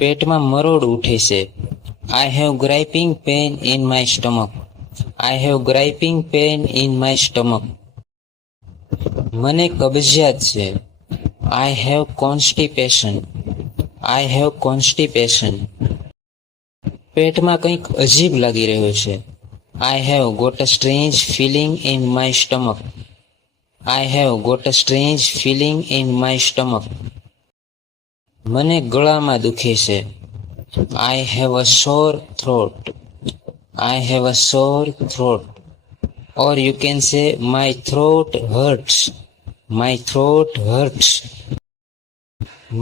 પેટમાં મરોડ ઉઠે છે. I have griping pain in my stomach. I have griping pain in my stomach. મને કબજિયાત છે. I have constipation. I have constipation. પેટમાં કંઈક અજીબ લાગી રહ્યું છે. I have got a strange feeling in my stomach. I have got a strange feeling in my stomach. મને ગળામાં દુખે છે. I have a sore throat. I have a sore throat. Or you can say my throat hurts. My throat hurts.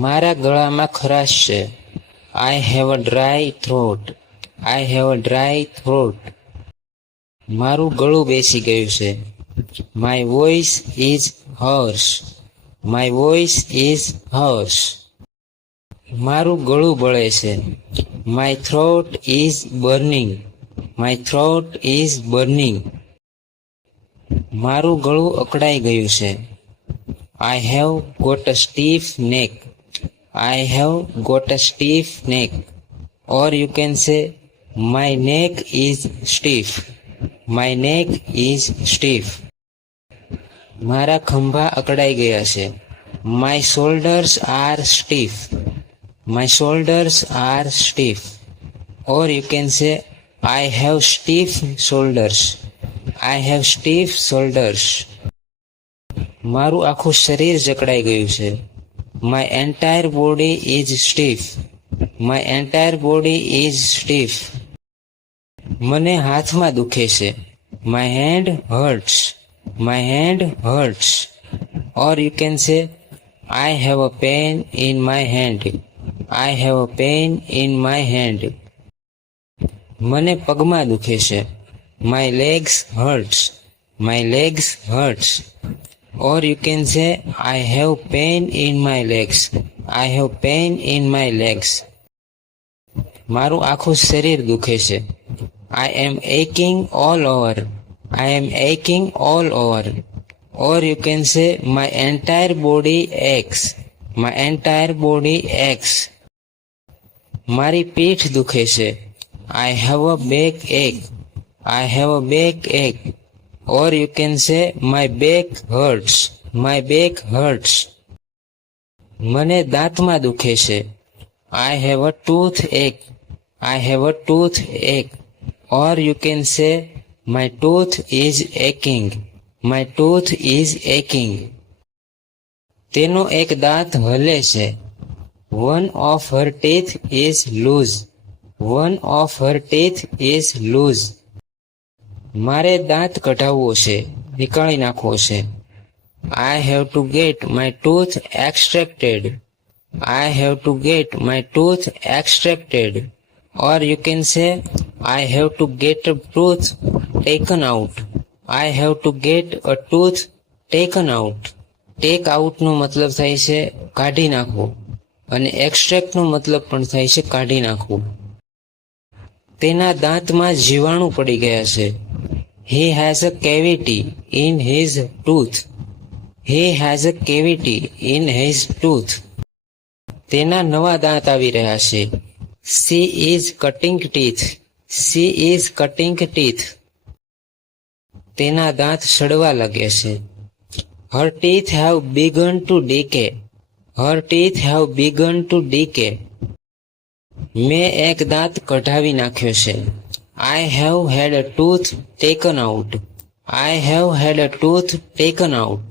મારા ગળામાં ખરાશ છે. I have a dry throat. I have a dry throat. મારું ગળું બેસી ગયું છે. My voice is hoarse. My voice is hoarse. મારું ગળું બળે છે. My throat is burning. My throat is burning. મારું ગળું અકળાઈ ગયું છે. I have got a stiff neck. I have got a stiff નેક. Or you can say my neck is stiff. My neck is stiff. મારા ખંભા અકળાઈ ગયા છે. My shoulders are stiff. My shoulders are stiff. Or you can say I have stiff shoulders. I have stiff shoulders. મારું આખું શરીર જકડાઈ ગયું છે. My entire body is stiff. My entire body is stiff. મને હાથમાં દુખે છે. My hand hurts. My hand hurts. Or you can say I have a pain in my hand. I have a pain in my hand. મને પગમાં દુખે છે. My legs hurts. My legs hurts. Or you can say I have pain in my legs. I have pain in my legs. મારું આખું શરીર દુખે છે. I am aching all over. I am aching all over. Or you can say my entire body aches. My entire body aches. મારી પીઠ દુખે છે. I have a back એક. આઈ હેવ અ બેક એક. Or you can say my back hertz. My back hertz. મને દાંતમાં દુખે છે. I have a tooth એક. આઈ have a toothache. Or you can say my tooth is aching. My tooth is aching. તેનો એક દાંત હલે છે. One of her teeth is loose. One of her teeth is loose. મારે દાંત કઢાવવો છે. નીકાળી નાખવો છે. I have to get my tooth extracted. I have to get my tooth extracted. Or you can say I have to get a tooth taken out. I have to get a tooth taken out. Tech આઉટનો મતલબ થાય છે કાઢી નાખવું, અને એક્સ્ટ્રેક્ટનો મતલબ પણ થાય છે કાઢી નાખવું. તેના દાંતમાં જીવાણુ પડી ગયા છે. He has a cavity in his tooth. He has a cavity in his tooth. તેના નવા દાંત આવી રહ્યા છે. She is cutting teeth. She is cutting teeth. તેના દાંત સડવા લાગ્યા છે. Her teeth have begun to decay. Her teeth have begun to decay. મેં એક દાંત કઢાવી નાખ્યો છે. I have had a tooth taken out. I have had a tooth taken out.